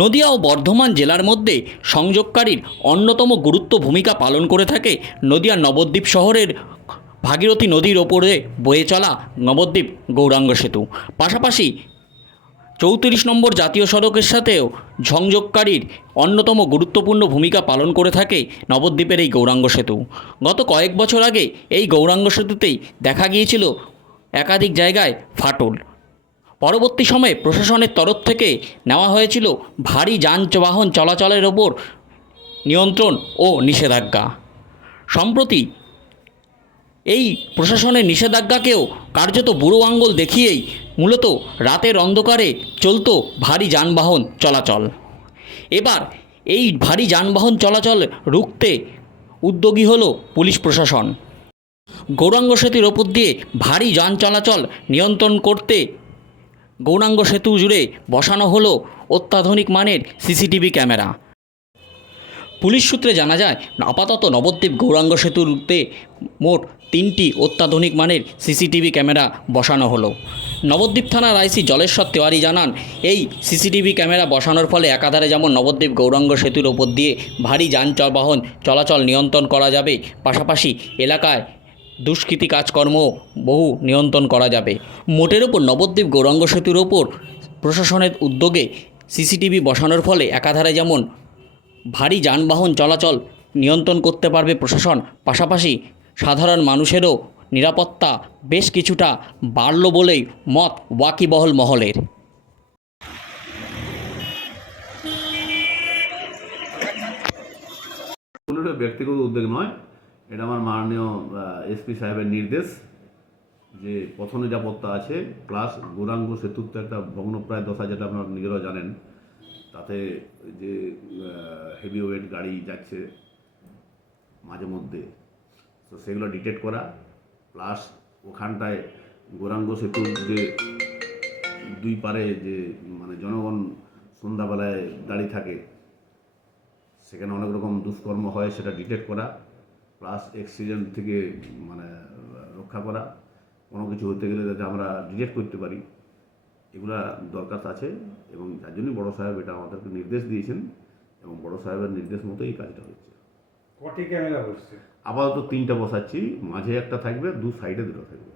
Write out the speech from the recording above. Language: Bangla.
নদিয়া ও বর্ধমান জেলার মধ্যে সংযোগকারীর অন্যতম গুরুত্ব ভূমিকা পালন করে থাকে নদিয়ার নবদ্বীপ শহরের ভাগীরথী নদীর ওপরে বয়ে চলা নবদ্বীপ গৌরাঙ্গ সেতু। পাশাপাশি 34 নম্বর জাতীয় সড়কের সাথেও সংযোগকারীর অন্যতম গুরুত্বপূর্ণ ভূমিকা পালন করে থাকে নবদ্বীপের এই গৌরাঙ্গ সেতু। গত কয়েক বছর আগে এই গৌরাঙ্গ সেতুতেই দেখা গিয়েছিল একাধিক জায়গায় ফাটল। পরবর্তী সময়ে প্রশাসনের তরফ থেকে নেওয়া হয়েছিল ভারী যানবাহন চলাচলের ওপর নিয়ন্ত্রণ ও নিষেধাজ্ঞা। সম্প্রতি এই প্রশাসনের নিষেধাজ্ঞাকেও কার্যত বুড়ো আঙুল দেখিয়েই মূলত রাতের অন্ধকারে চলত ভারী যানবাহন চলাচল। এবার এই ভারী যানবাহন চলাচল রুখতে উদ্যোগী হলো পুলিশ প্রশাসন। গৌরাঙ্গ সেতুর ওপর দিয়ে ভারী যান চলাচল নিয়ন্ত্রণ করতে গৌরাঙ্গ সেতু জুড়ে বসানো হলো অত্যাধুনিক মানের সিসিটিভি ক্যামেরা। পুলিশ সূত্রে জানা যায়, আপাতত নবদ্বীপ গৌরাঙ্গ সেতুতে মোট 3টি অত্যাধুনিক মানের সিসিটিভি ক্যামেরা বসানো হলো। নবদ্বীপ থানার আইসি জলেশ্বর তেওয়ারি জানান, এই সিসিটিভি ক্যামেরা বসানোর ফলে একাধারে যেমন নবদ্বীপ গৌরাঙ্গ সেতুর ওপর দিয়ে ভারী যানবাহন চলাচল নিয়ন্ত্রণ করা যাবে, পাশাপাশি এলাকায় দুষ্কৃতী কাজকর্ম বহু নিয়ন্ত্রণ করা যাবে। মোটের ওপর নবদ্বীপ গৌরাঙ্গ সেতুর ওপর প্রশাসনের উদ্যোগে সিসিটিভি বসানোর ফলে একাধারে যেমন ভারী যানবাহন চলাচল নিয়ন্ত্রণ করতে পারবে প্রশাসন, পাশাপাশি সাধারণ মানুষেরও নিরাপত্তা বেশ কিছুটা বাড়ল বলেই মত ওয়াকিবহল মহলের। ব্যক্তিগত উদ্যোগ নয়, এটা আমার মাননীয় এসপি সাহেবের নির্দেশ যে পথ নিরাপত্তা আছে, প্লাস গৌরাঙ্গ সেতুর তো একটা ভগ্নপ্রায় দশা, যেটা আপনারা নিজেরাও জানেন। তাতে যে হেভি ওয়েট গাড়ি যাচ্ছে মাঝে মধ্যে, তো সেগুলো ডিটেক্ট করা, প্লাস ওখানটায় গৌরাঙ্গ সেতুর যে দুই পারে যে মানে জনগণ সন্ধ্যাবেলায় দাঁড়িয়ে থাকে, সেখানে অনেক রকম দুষ্কর্ম হয়, সেটা ডিটেক্ট করা, প্লাস অ্যাক্সিডেন্ট থেকে মানে রক্ষা করা, কোনো কিছু হতে গেলে যাতে আমরা ডিটেক্ট করতে পারি, এগুলা দরকার আছে। এবং যার জন্যই বড়ো সাহেব এটা আমাদেরকে নির্দেশ দিয়েছেন, এবং বড়ো সাহেবের নির্দেশ মতো এই কাজটা হচ্ছে। কটি ক্যামেরা বসছে? আপাতত 3টা বসাচ্ছি, মাঝে একটা থাকবে, দু সাইডে 2টা থাকবে।